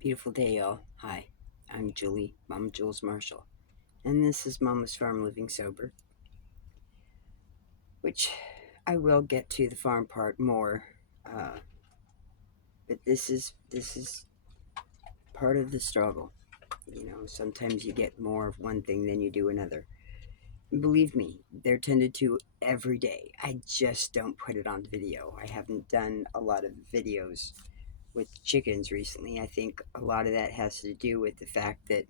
Beautiful day, y'all. Hi, I'm Julie, Mama Jules Marshall, and this is Mama's Farm Living Sober, which I will get to the farm part more, uh, but this is part of the struggle. Sometimes you get more of one thing than you do another. And believe me, they're tended to every day. I just don't put it on video. I haven't done a lot of videos with chickens recently. I think a lot of that has to do with the fact that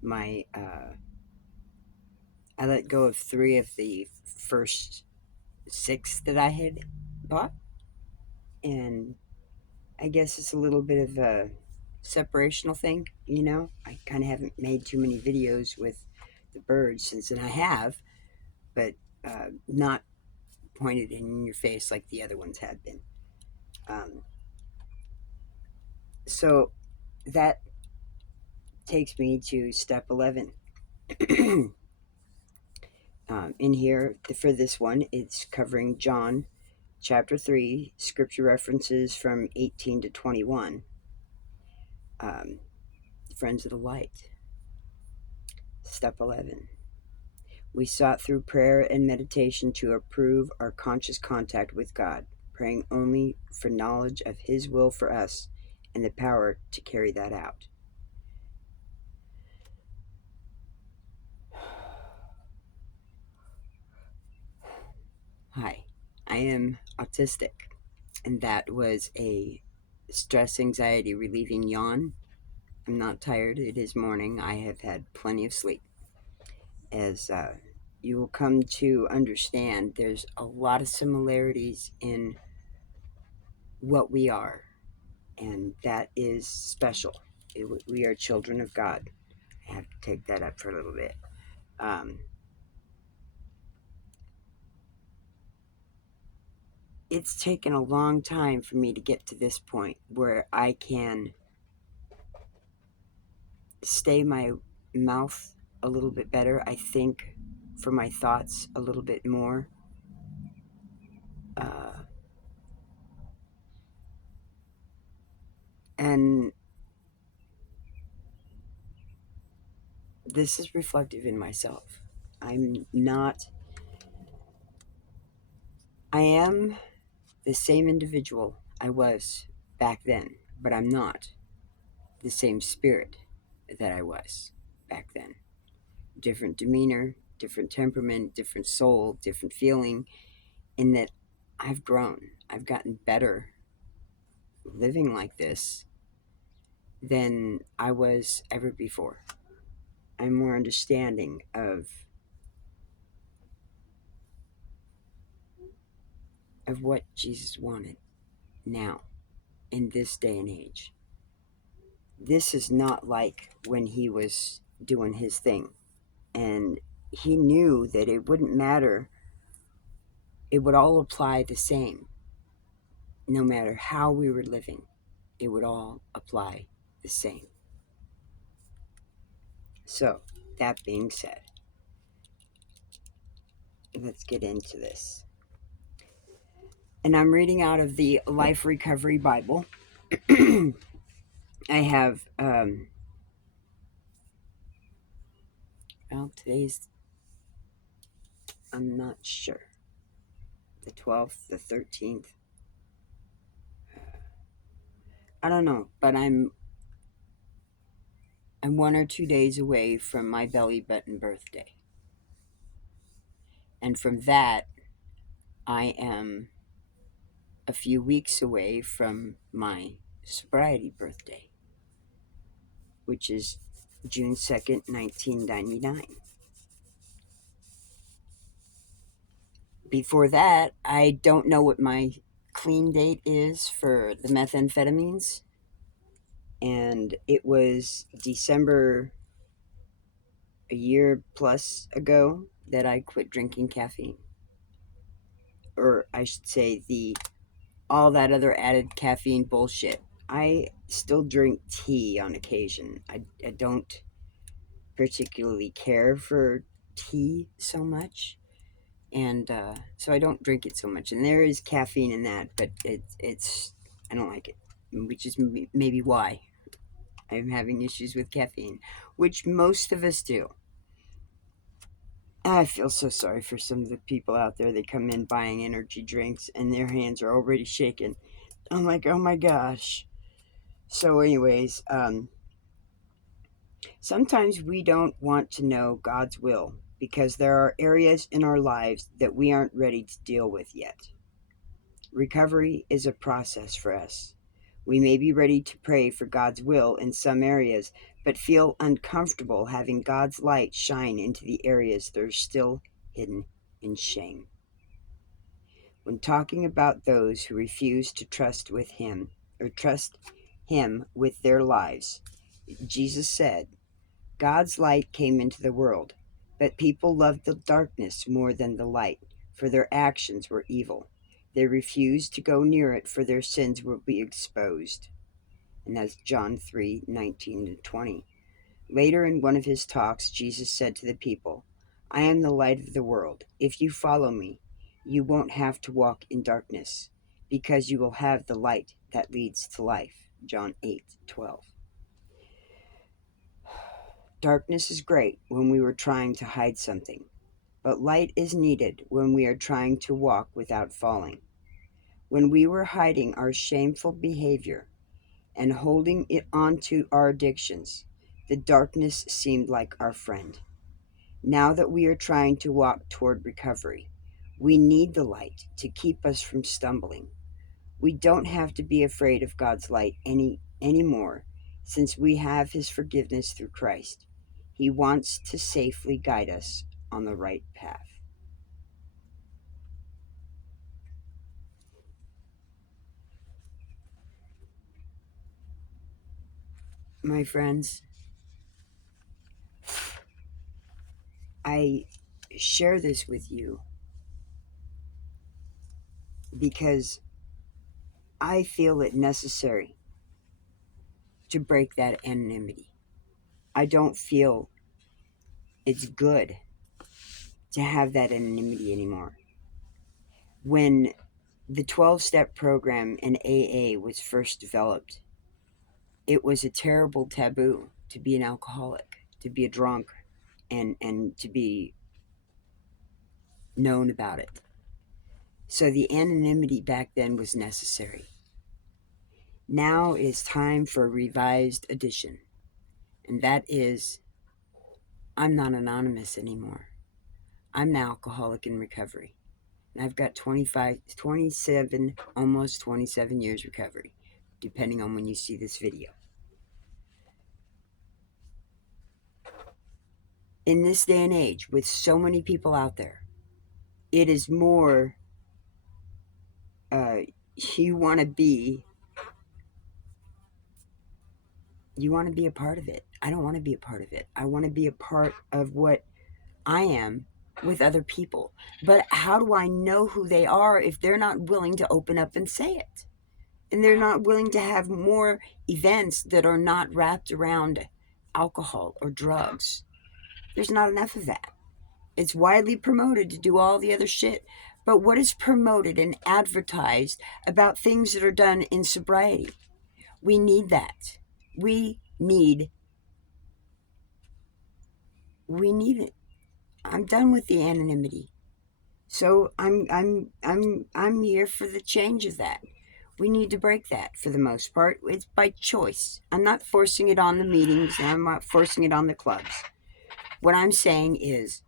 my I let go of 3 of the first 6 that I had bought, and I guess it's a little bit of a separational thing. I kind of haven't made too many videos with the birds since, and I have, but not pointed in your face like the other ones had been. Um, so that takes me to step 11. In here, for this one, it's covering John chapter 3, scripture references from 18 to 21. Um, Friends of the Light. Step 11. We sought through prayer and meditation to improve our conscious contact with God, praying only for knowledge of His will for us and the power to carry that out. Hi, I am autistic, and that was a stress anxiety relieving yawn. I'm not tired. It is morning. I have had plenty of sleep. As you will come to understand, there's a lot of similarities in what we are, and that is special. We are children of God. I have to take that up for a little bit. Um, it's taken a long time for me to get to this point where I can stay my mouth a little bit better. I think for my thoughts a little bit more. Uh, and this is reflective in myself. I'm not, I am the same individual I was back then, but I'm not the same spirit that I was back then. Different demeanor, different temperament, different soul, different feeling, in that I've grown. I've gotten better living like this than I was ever before. I'm more understanding of what Jesus wanted now in this day and age. This is not like when he was doing his thing, and he knew that it wouldn't matter. It would all apply the same. No matter how we were living, it would all apply the same. So, that being said, let's get into this. And I'm reading out of the Life Recovery Bible. I have, well, today's, I'm not sure, the 12th, the 13th. I don't know, but I'm 1 or 2 days away from my belly button birthday. And from that, I am a few weeks away from my sobriety birthday, which is June 2nd, 1999. Before that, I don't know what my clean date is for the methamphetamines, and it was December a year plus ago that I quit drinking caffeine. Or I should say, the all that other added caffeine bullshit. I still drink tea on occasion. I don't particularly care for tea so much, and so I don't drink it so much. And there is caffeine in that, but it's I don't like it, which is maybe why I'm having issues with caffeine, which most of us do. I feel so sorry for some of the people out there that come in buying energy drinks and their hands are already shaking. I'm like, oh my gosh. So, anyways, sometimes we don't want to know God's will because there are areas in our lives that we aren't ready to deal with yet. Recovery is a process for us. We may be ready to pray for God's will in some areas, but feel uncomfortable having God's light shine into the areas that are still hidden in shame. When talking about those who refuse to trust with Him or trust Him with their lives, Jesus said, God's light came into the world, but people loved the darkness more than the light, for their actions were evil. They refused to go near it, for their sins will be exposed. And that's John 3:19-20. Later in one of his talks, Jesus said to the people, I am the light of the world. If you follow me, you won't have to walk in darkness, because you will have the light that leads to life. John 8:12. Darkness is great when we were trying to hide something, but light is needed when we are trying to walk without falling. When we were hiding our shameful behavior and holding it onto our addictions, the darkness seemed like our friend. Now that we are trying to walk toward recovery, we need the light to keep us from stumbling. We don't have to be afraid of God's light anymore since we have his forgiveness through Christ. He wants to safely guide us on the right path. My friends, I share this with you because I feel it necessary to break that anonymity. I don't feel it's good to have that anonymity anymore. When the 12-step program in AA was first developed, it was a terrible taboo to be an alcoholic, to be a drunk, and to be known about it. So the anonymity back then was necessary. Now is time for a revised edition, and that is, I'm not anonymous anymore. I'm an alcoholic in recovery. And I've got 27, almost 27 years recovery, depending on when you see this video. In this day and age, with so many people out there, it is more you want to be a part of it. I don't want to be a part of it. I want to be a part of what I am with other people. But how do I know who they are if they're not willing to open up and say it? And they're not willing to have more events that are not wrapped around alcohol or drugs. There's not enough of that. It's widely promoted to do all the other shit. But what is promoted and advertised about things that are done in sobriety? We need that. We need it. I'm done with the anonymity. So I'm here for the change of that. We need to break that for the most part. It's by choice. I'm not forcing it on the meetings and I'm not forcing it on the clubs. What I'm saying is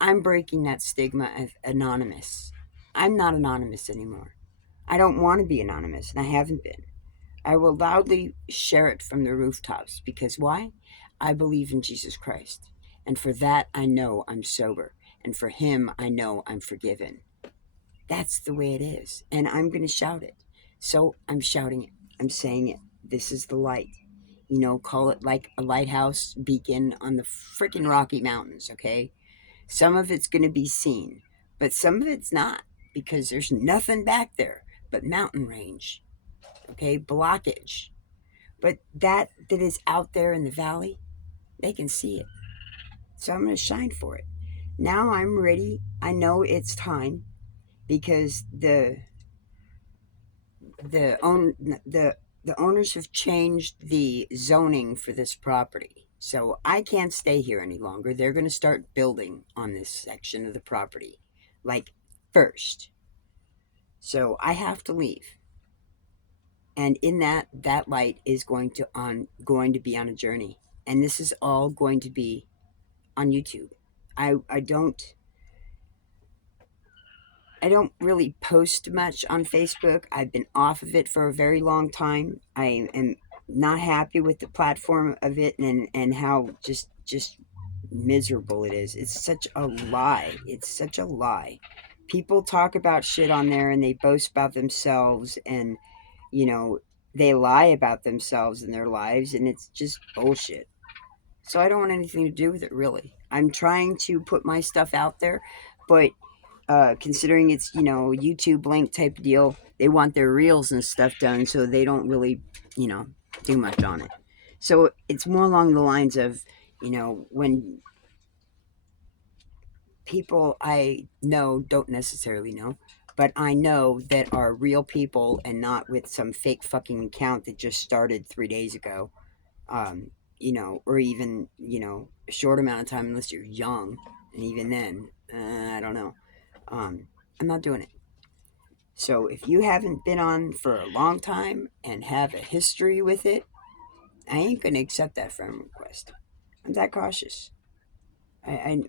I'm breaking that stigma of anonymous. I'm not anonymous anymore. I don't want to be anonymous, and I haven't been. I will loudly share it from the rooftops because why? I believe in Jesus Christ. And for that, I know I'm sober. And for him, I know I'm forgiven. That's the way it is. And I'm going to shout it. So I'm shouting it. I'm saying it. This is the light. You know, call it like a lighthouse beacon on the freaking Rocky Mountains, okay? Some of it's going to be seen, but some of it's not because there's nothing back there but mountain range, okay? Blockage. But that is out there in the valley, they can see it. So I'm going to shine for it. Now I'm ready. I know it's time because the the owners have changed the zoning for this property. So I can't stay here any longer. They're going to start building on this section of the property, like first. So I have to leave. And in that light is going to be on a journey. And this is all going to be on YouTube. I don't really post much on Facebook. I've been off of it for a very long time. I am not happy with the platform of it, and how just miserable it is. It's such a lie. It's such a lie. People talk about shit on there and they boast about themselves, and you know, they lie about themselves and their lives, and it's just bullshit. So I don't want anything to do with it, really. I'm trying to put my stuff out there, but considering it's, YouTube link type deal, they want their reels and stuff done, so they don't really, you know, do much on it. So it's more along the lines of, when people I know, don't necessarily know, but I know that are real people and not with some fake fucking account that just started 3 days ago, um, or even, a short amount of time, unless you're young. And even then, I don't know. I'm not doing it. So if you haven't been on for a long time and have a history with it, I ain't gonna accept that friend request. I'm that cautious. I'm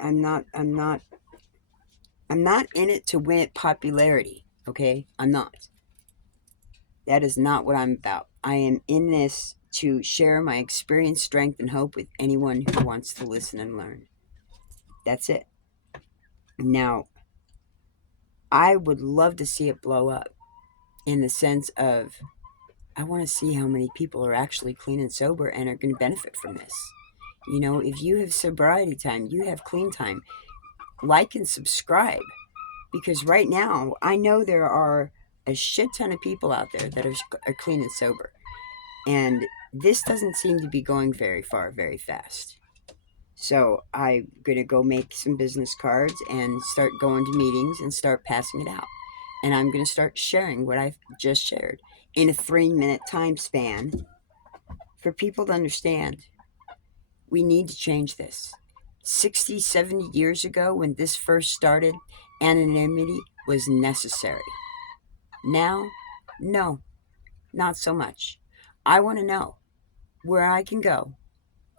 not in it to win popularity. Okay, I'm not. That is not what I'm about. I am in this to share my experience, strength, and hope with anyone who wants to listen and learn. That's it. Now, I would love to see it blow up, in the sense of, I want to see how many people are actually clean and sober and are going to benefit from this. If you have sobriety time, you have clean time, like and subscribe. Because right now, I know there are a shit ton of people out there that are clean and sober. And this doesn't seem to be going very far, very fast. So I'm going to go make some business cards and start going to meetings and start passing it out. And I'm going to start sharing what I've just shared in a 3-minute time span for people to understand. We need to change this. 60, 70 years ago, when this first started, anonymity was necessary. Now, no, not so much. I want to know where I can go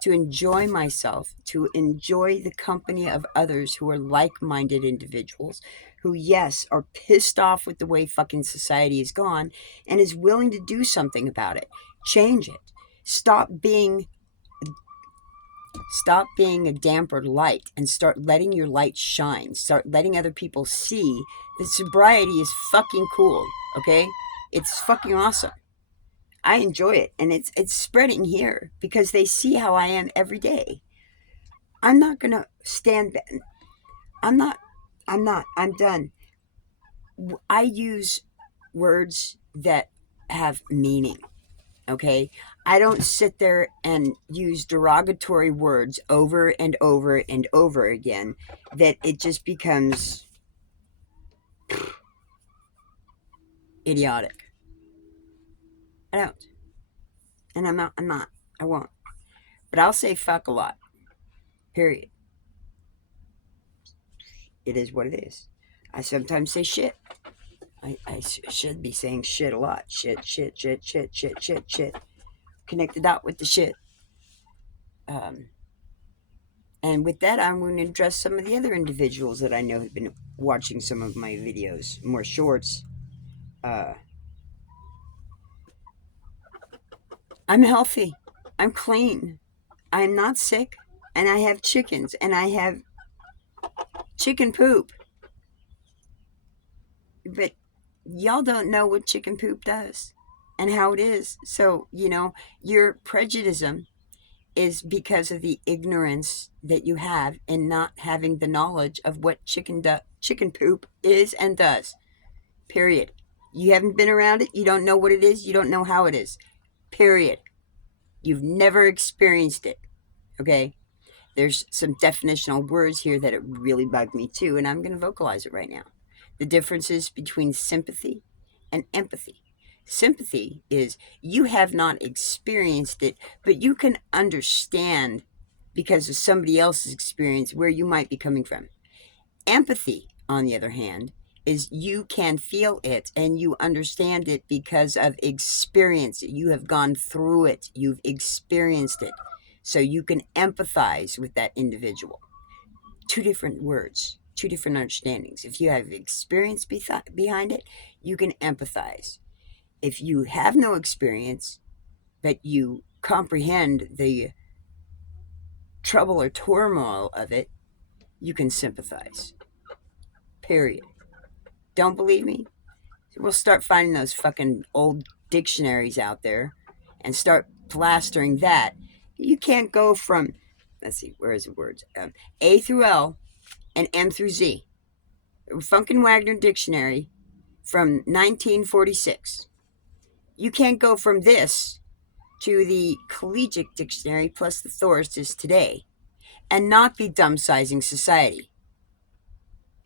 to enjoy myself, to enjoy the company of others who are like minded individuals who, yes, are pissed off with the way fucking society is gone and is willing to do something about it. Change it. Stop being a dampered light and start letting your light shine. Start letting other people see that sobriety is fucking cool, okay? It's fucking awesome. I enjoy it, and it's spreading here because they see how I am every day. I'm not going to stand back. I'm not. I'm done. I use words that have meaning. Okay, I don't sit there and use derogatory words over and over and over again, that it just becomes idiotic. I don't. And I'm not. I won't. But I'll say fuck a lot. Period. It is what it is. I sometimes say shit. I should be saying shit a lot. Shit, shit, shit, shit, shit, shit, shit. Connect the dot with the shit. Um, And with that, I'm going to address some of the other individuals that I know have been watching some of my videos, more shorts. Uh, I'm healthy. I'm clean. I'm not sick. And I have chickens. And I have chicken poop. But y'all don't know what chicken poop does and how it is. So, your prejudice is because of the ignorance that you have in not having the knowledge of what chicken poop is and does. Period. You haven't been around it. You don't know what it is. You don't know how it is. Period. You've never experienced it. Okay? There's some definitional words here that it really bug me too, and I'm going to vocalize it right now. The differences between sympathy and empathy. Sympathy is you have not experienced it, but you can understand because of somebody else's experience where you might be coming from. Empathy, on the other hand, is you can feel it and you understand it because of experience. You have gone through it, you've experienced it. So you can empathize with that individual. Two different words, two different understandings. If you have experience behind it, you can empathize. If you have no experience, but you comprehend the trouble or turmoil of it, you can sympathize. Period. Don't believe me? We'll start finding those fucking old dictionaries out there and start plastering that. You can't go from, let's see, where is the words? A through L and M through Z. Funkin' Wagner Dictionary from 1946. You can't go from this to the Collegiate Dictionary plus the Thorst's today and not be dumb-sizing society.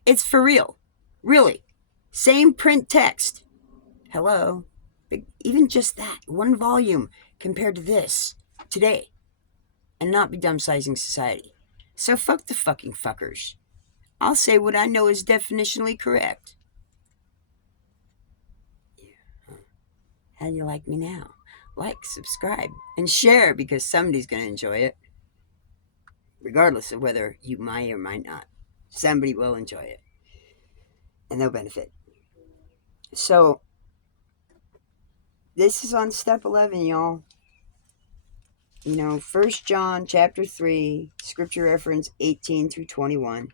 It's for real. Really. Same print text. Hello. But even just that, one volume compared to this today, and not be dumb-sizing society. So fuck the fucking fuckers. I'll say what I know is definitionally correct. How do you like me now? Like, subscribe, and share because somebody's going to enjoy it. Regardless of whether you might or might not. Somebody will enjoy it. And they'll benefit. So, this is on step 11, y'all. You know, 1 John chapter 3, scripture reference 18 through 21.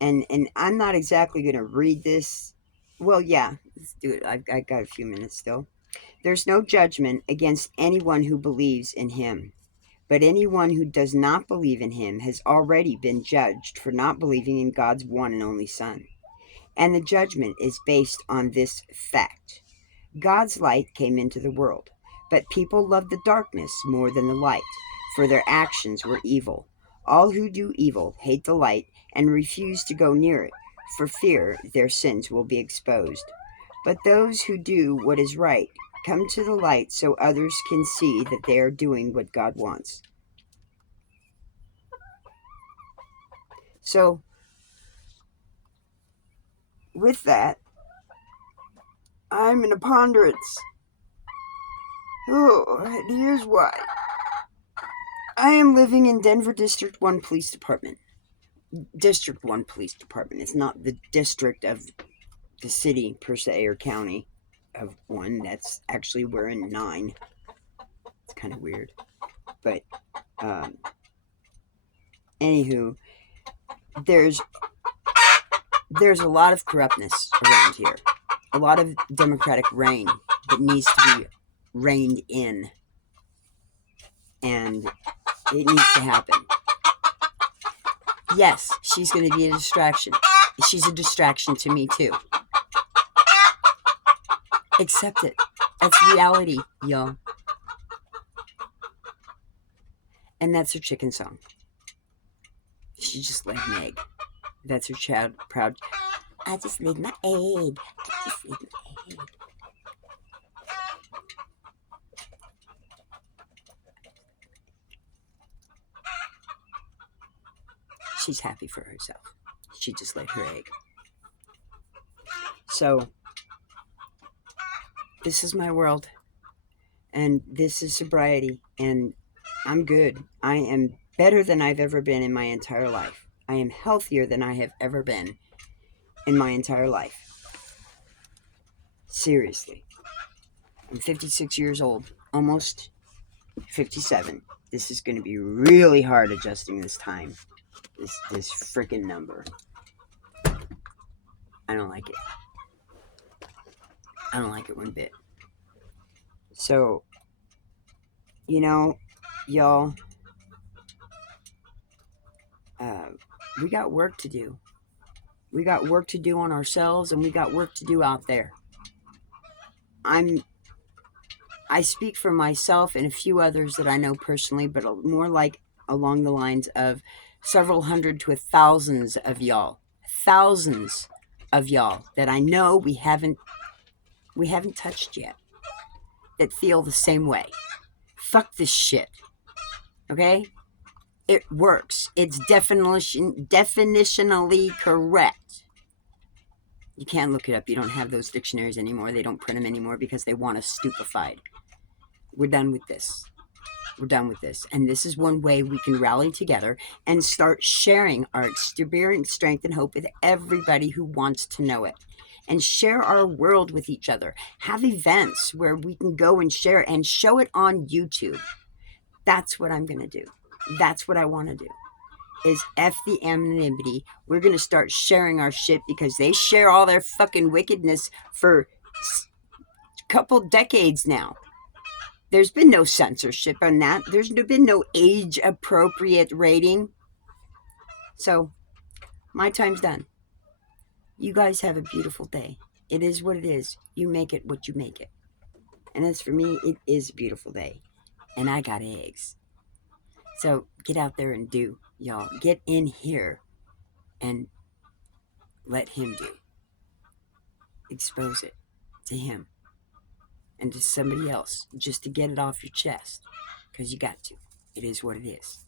And I'm not exactly going to read this. Well, yeah, let's do it. I've got a few minutes still. There's no judgment against anyone who believes in him. But anyone who does not believe in him has already been judged for not believing in God's one and only Son. And the judgment is based on this fact. God's light came into the world, but people loved the darkness more than the light, for their actions were evil. All who do evil hate the light and refuse to go near it, for fear their sins will be exposed. But those who do what is right come to the light so others can see that they are doing what God wants. So, with that, I'm in a ponderance. Oh, and here's why. I am living in Denver District 1 Police Department. District 1 Police Department. It's not the district of the city, per se, or county of 1. That's actually, we're in 9. It's kind of weird. But, anywho, there's a lot of corruptness around here. A lot of democratic reign that needs to be reined in. And it needs to happen. Yes, she's going to be a distraction. She's a distraction to me, too. Accept it. That's reality, y'all. And that's her chicken song. She just laid an egg. That's her child proud. I just laid my egg. I just laid my egg. She's happy for herself. She just laid her egg. So, this is my world. And this is sobriety. And I'm good. I am better than I've ever been in my entire life. I am healthier than I have ever been in my entire life. Seriously. I'm 56 years old. Almost 57. This is going to be really hard adjusting this time. This freaking number. I don't like it. I don't like it one bit. So, you know, y'all, we got work to do. We got work to do on ourselves, and we got work to do out there. I speak for myself and a few others that I know personally, but more like along the lines of several hundred to thousands of y'all. Thousands of y'all that I know we haven't we haven't touched yet that feel the same way. Fuck this shit. Okay? It works. It's definitionally correct. You can't look it up. You don't have those dictionaries anymore. They don't print them anymore because they want us stupefied. We're done with this. We're done with this. And this is one way we can rally together and start sharing our experience, strength, and hope with everybody who wants to know it. And share our world with each other. Have events where we can go and share and show it on YouTube. That's what I'm going to do. That's what I want to do. Is F the anonymity. We're going to start sharing our shit because they share all their fucking wickedness for a couple decades now. There's been no censorship on that. There's been no age-appropriate rating. So, my time's done. You guys have a beautiful day. It is what it is. You make it what you make it. And as for me, it is a beautiful day. And I got eggs. So, get out there and do, y'all. Get in here and let him do. Expose it to him and to somebody else just to get it off your chest. Because you got to. It is what it is.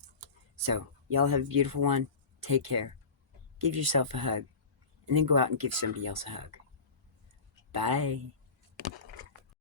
So, y'all have a beautiful one. Take care. Give yourself a hug. And then go out and give somebody else a hug. Bye.